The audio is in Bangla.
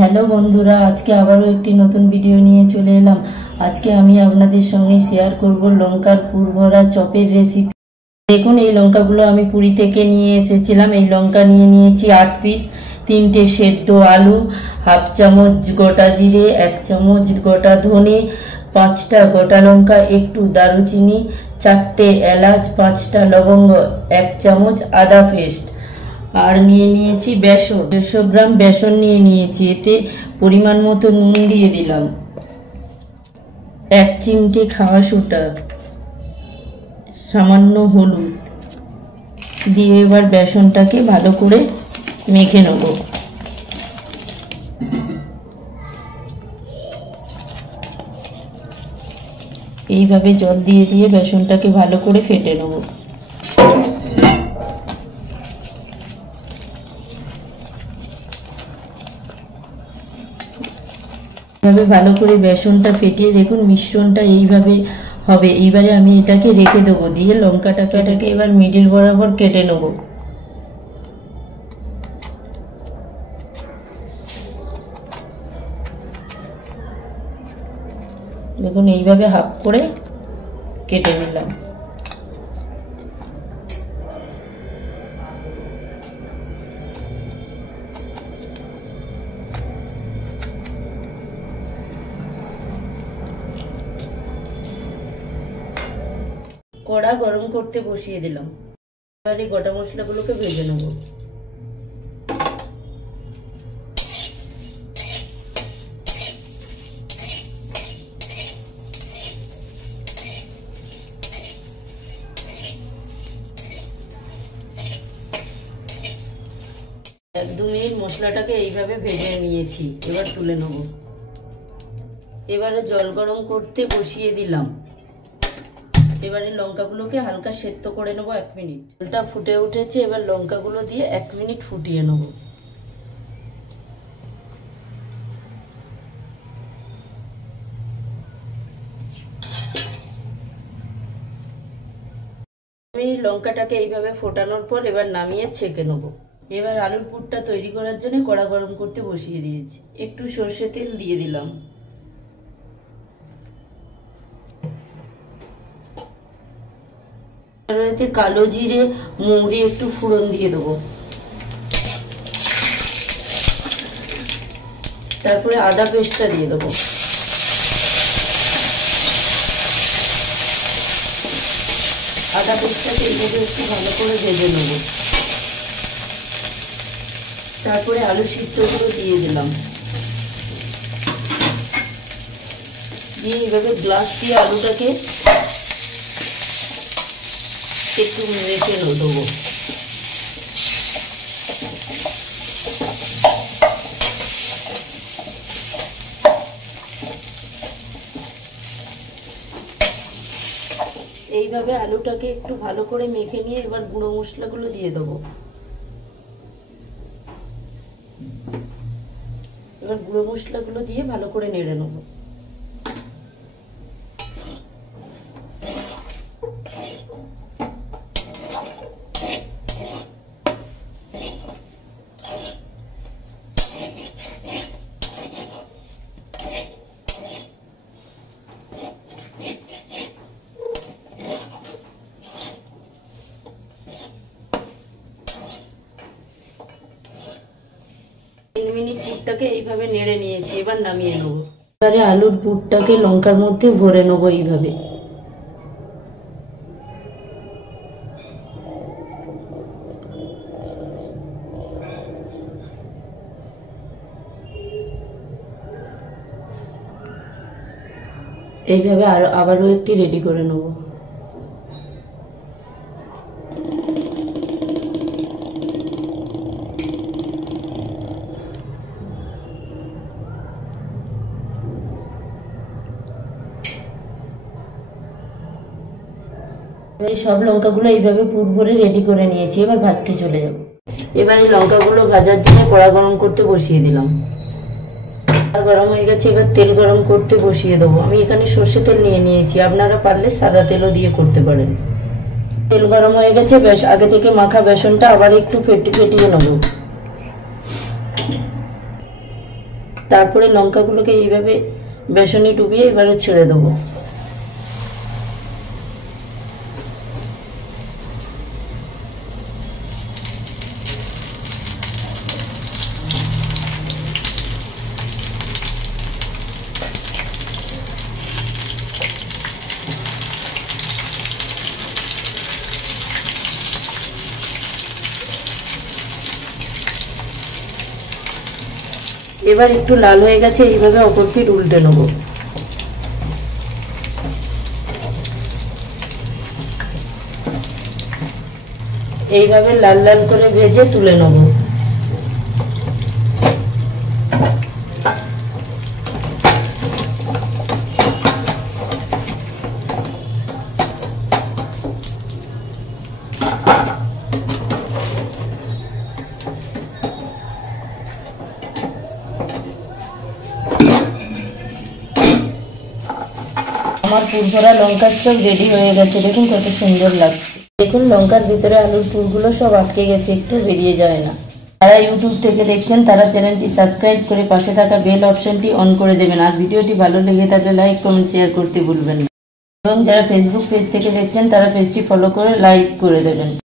হ্যালো বন্ধুরা, আজকে আবারও একটি নতুন ভিডিও নিয়ে চলে এলাম। আজকে আমি আপনাদের সঙ্গে শেয়ার করব লঙ্কার পুরভরা চপের রেসিপি। দেখুন, এই লঙ্কাগুলো আমি পুরী থেকে নিয়ে এসেছিলাম। এই লঙ্কা নিয়ে নিয়েছি 8 পিস, 3টে সেদ্ধ আলু, হাফ চামচ গোটা জিরে, 1 চামচ গোটা ধনে, 5টা গোটা লঙ্কা, একটু দারুচিনি, 4টে এলাচ, 5টা লবঙ্গ, 1 চামচ আদা পেস্ট। আর নিয়ে নিয়েছি বেসন, 150 গ্রাম বেসন নিয়ে নিয়েছি। এতে পরিমাণ মতো নুন দিয়ে দিলাম, 1 চিমটে খাওয়া সোডা, সামান্য হলুদ দিয়ে এবার বেসনটাকে ভালো করে মেখে নেব। এইভাবে জল দিয়ে দিয়ে বেসনটাকে ভালো করে ফেটে নেব। এইভাবে ভালো করে বেসনটা ফেটিয়ে দেখুন মিশ্রণটা এইভাবে হবে। এইবারে আমি এটাকে রেখে দেবো, দিয়ে লঙ্কাটাকে এবার মিডিল বরাবর কেটে নেব। দেখুন এইভাবে হাফ করে কেটে নিলাম। কড়া গরম করতে বসিয়ে দিলাম। এবারে গোটা মশলাগুলোকে ভেজে নেব। এক দু মিনিট মশলাটাকে এইভাবে ভেজে নিয়েছি, এবার তুলে নেব। এবারে জল গরম করতে বসিয়ে দিলাম। এবারে লঙ্কাগুলোকে হালকা সেদ্ধ করে নেবো 1 মিনিট। জলটা ফুটে উঠেছে, এবার লঙ্কাগুলো দিয়ে 1 মিনিট ফুটিয়ে নেব। আমি লঙ্কাটাকে এইভাবে ফোটানোর পর এবার নামিয়ে ছেঁকে নেব। এবার আলুর পুরটা তৈরি করার জন্য কড়া গরম করতে বসিয়ে দিয়েছি। একটু সর্ষে তেল দিয়ে দিলাম। এতে কালো জিরে, মৌরি, একটু ফোড়ন দিয়ে দেবো। তারপরে আদা পেস্টটা দিয়ে দেবো। আদা পেস্টটাকে এইভাবে একটু ভালো করে ভেজে নেব। তারপরে আলু সিদ্ধগুলো দিয়ে দিলাম, দিয়ে এইভাবে গ্লাস দিয়ে আলুটাকে একটু মেখে দেবো। এইভাবে আলুটাকে একটু ভালো করে মেখে নিয়ে এবার গুঁড়ো মশলাগুলো দিয়ে দেবো। এবার গুঁড়ো মশলাগুলো দিয়ে ভালো করে নেড়ে নেবো। পুরটাকে এইভাবে নেড়ে নিয়েছি, এবার নামিয়ে নেবো। এবারে আলুর পুরটাকে লঙ্কার মধ্যে ভরে নেবো এইভাবে। এইভাবে আবারও একটি রেডি করে নেবো। এই সব লঙ্কাগুলো এইভাবে পুর ভরে রেডি করে নিয়েছি, এবার ভাজতে চলে যাব। এবার এই লঙ্কাগুলো ভাজার জন্য কড়া গরম করতে বসিয়ে দিলাম। গরম হয়ে গেছে, এবার তেল গরম করতে বসিয়ে দেবো। আমি এখানে সর্ষে তেল নিয়ে নিয়েছি, আপনারা পারলে সাদা তেলও দিয়ে করতে পারেন। তেল গরম হয়ে গেছে, আগে থেকে মাখা বেসনটা আবার একটু ফেটিয়ে নেব। তারপরে লঙ্কাগুলোকে এইভাবে বেসনে ডুবিয়ে এবারে ছেড়ে দেবো। এবার একটু লাল হয়ে গেছে, এইভাবে অপর পিঠ উল্টে নেব। এইভাবে লাল লাল করে ভেজে তুলে নেব। আমার পুরভরা লঙ্কার চপ রেডি হয়ে গেছে। দেখুন কত সুন্দর লাগছে। দেখুন লঙ্কার ভিতরে আলুর পুরগুলো সব আটকে গেছে, একটু বেরিয়ে যায় না। যারা ইউটিউব থেকে দেখছেন তারা চ্যানেলটি সাবস্ক্রাইব করে পাশে থাকা বেল অপশনটি অন করে দেবেন। আর ভিডিওটি ভালো লেগে থাকলে লাইক কমেন্ট শেয়ার করতে ভুলবেন না। এবং যারা ফেসবুক পেজ থেকে দেখছেন তারা পেজটি ফলো করে লাইক করে দেবেন।